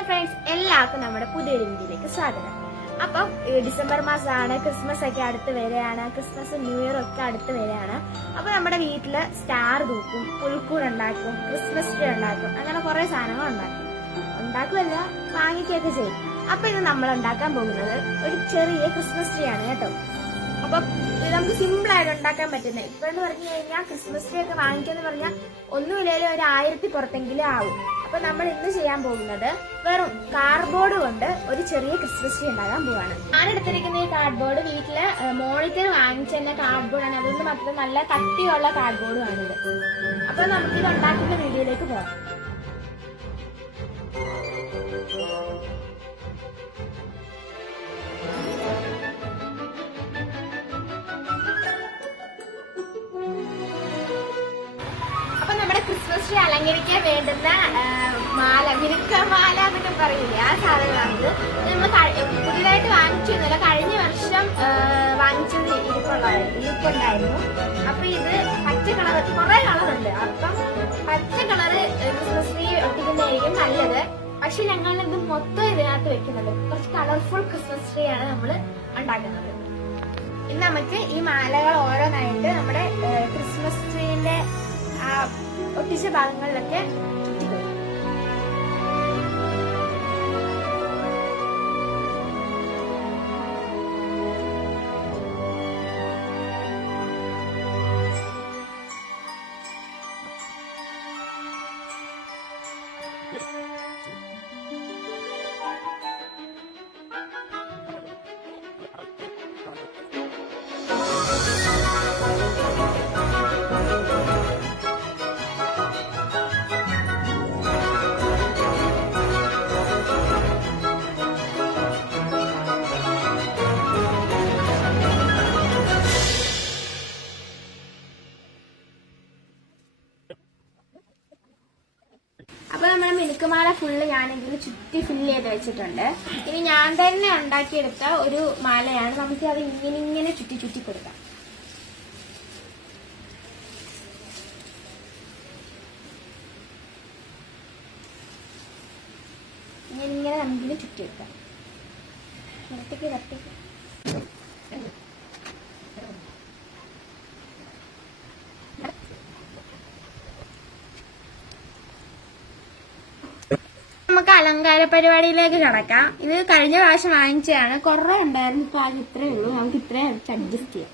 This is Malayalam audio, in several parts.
ഹലോ ഫ്രണ്ട്സ് എല്ലാവർക്കും നമ്മുടെ പുതിയൊരു വീഡിയോയിലേക്ക് സ്വാഗതം. അപ്പം ഡിസംബർ മാസമാണ് ക്രിസ്മസ് ഒക്കെ അടുത്ത് വരികയാണ് ക്രിസ്മസ് ന്യൂ ഇയർ ഒക്കെ അടുത്ത് വരികയാണ് അപ്പൊ നമ്മുടെ വീട്ടിൽ സ്റ്റാർ തൂക്കും പുൽക്കൂട് ഉണ്ടാക്കും ക്രിസ്മസ് ട്രീ ഉണ്ടാക്കും അങ്ങനെ കുറേ സാധനങ്ങൾ ഉണ്ടാക്കും. ഉണ്ടാക്കുമല്ല വാങ്ങിക്കുകയൊക്കെ ചെയ്യും. അപ്പൊ ഇത് നമ്മൾ ഉണ്ടാക്കാൻ പോകുന്നത് ഒരു ചെറിയ ക്രിസ്മസ് ട്രീ ആണ് കേട്ടോ. അപ്പൊ നമുക്ക് സിമ്പിൾ ആയിട്ട് ഉണ്ടാക്കാൻ പറ്റുന്നത് ഇപ്പൊ എന്ന് പറഞ്ഞു കഴിഞ്ഞാൽ ക്രിസ്മസ് ഡേ ഒക്കെ വാങ്ങിക്കാന്ന് പറഞ്ഞാൽ ഒന്നുമില്ലേലും ഒരു ആയിരത്തി പുറത്തെങ്കിലും ആവും. അപ്പൊ നമ്മൾ ഇന്ന് ചെയ്യാൻ പോകുന്നത് വെറും കാർഡ്ബോർഡ് കൊണ്ട് ഒരു ചെറിയ ക്രിസ്മസ് ട്രീ ഉണ്ടാക്കാൻ പോവാണ്. ഞാൻ എടുത്തിരിക്കുന്ന ഈ കാർഡ്ബോർഡ് വീട്ടിൽ മോണിറ്റർ വാങ്ങിച്ച തന്നെ ആണ്. അതുകൊണ്ട് മാത്രം നല്ല കട്ടിയുള്ള കാർഡ്ബോർഡും ആണിത് അപ്പൊ നമുക്ക് ഇത് ഉണ്ടാക്കുന്ന വീഡിയോയിലേക്ക് പോകാം. ട്രീ അലങ്കരിക്കാൻ വേണ്ടുന്ന മാല മിനുക്കമാല എന്നൊക്കെ പറയില്ലേ ആ സാധനമാണിത് നമ്മൾ പുതിയതായിട്ട് വാങ്ങിച്ചു എന്നല്ല കഴിഞ്ഞ വർഷം വാങ്ങിച്ചത് ഇരിപ്പുള്ള ഇരിപ്പുണ്ടായിരുന്നു. അപ്പൊ ഇത് പച്ച കളർ കുറെ കളറുണ്ട്. അപ്പം പച്ച കളറ് ക്രിസ്മസ് ട്രീ ഒട്ടിക്കുന്നതായിരിക്കും നല്ലത്. പക്ഷെ ഞങ്ങൾ ഇത് മൊത്തം ഇതിനകത്ത് വെക്കുന്നുണ്ട്. കുറച്ച് കളർഫുൾ ക്രിസ്മസ് ട്രീ ആണ് നമ്മൾ ഉണ്ടാക്കുന്നത്. ഇന്ന് നമുക്ക് ഈ മാലകൾ ഓരോന്നായിട്ട് നമ്മുടെ ക്രിസ്മസ് ട്രീന്റെ ഒട്ടിച്ച ഭാഗങ്ങളിലൊക്കെ ചുറ്റിക്കൊടുക്കും അപ്പൊ നമ്മുടെ മിനുക്കുമാല ഫുള്ള് ഞാൻ ഇതിൽ ചുറ്റി ഫില്ല് ചെയ്ത് വെച്ചിട്ടുണ്ട്. ഇനി ഞാൻ തന്നെ ഉണ്ടാക്കിയെടുത്ത ഒരു മാലയാണ്. നമുക്ക് അത് ഇങ്ങനെ ഇങ്ങനെ ചുറ്റി ചുറ്റി കൊടുക്കാം. ഇങ്ങനെ നമുക്കിത് ചുറ്റിയെടുക്കാം വരട്ടിക്ക് വരട്ടിക്ക് നമുക്ക് അലങ്കാര പരിപാടിയിലേക്ക് കിടക്കാം. ഇത് കഴിഞ്ഞ പ്രാവശ്യം വാങ്ങിച്ചതാണ്. കുറെ ഉണ്ടായിരുന്നു. ഇപ്പൊ ആകെ ഇത്രേ ഉള്ളൂ. നമുക്ക് ഇത്രയും വെച്ച് അഡ്ജസ്റ്റ് ചെയ്യാം.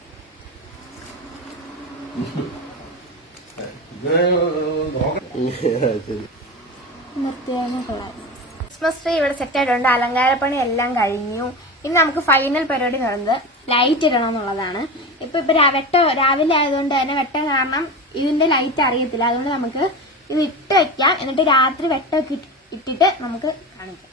ക്രിസ്മസ് ട്രീ ഇവിടെ സെറ്റ് ആയിട്ടുണ്ട്. അലങ്കാരപ്പണി എല്ലാം കഴിഞ്ഞു. ഇനി നമുക്ക് ഫൈനൽ പരിപാടി നടന്നത് ലൈറ്റ് ഇടണം എന്നുള്ളതാണ്. ഇപ്പൊ ഇപ്പൊ വെട്ട രാവിലെ ആയതുകൊണ്ട് തന്നെ വെട്ടം കാരണം ഇതിന്റെ ലൈറ്റ് അറിയത്തില്ല. അതുകൊണ്ട് നമുക്ക് ഇത് ഇട്ട് വെക്കാം. എന്നിട്ട് രാത്രി വെട്ടമൊക്കെ ഇട്ട്- ഇട്ടിട്ട് നമുക്ക് കാണിക്കാം.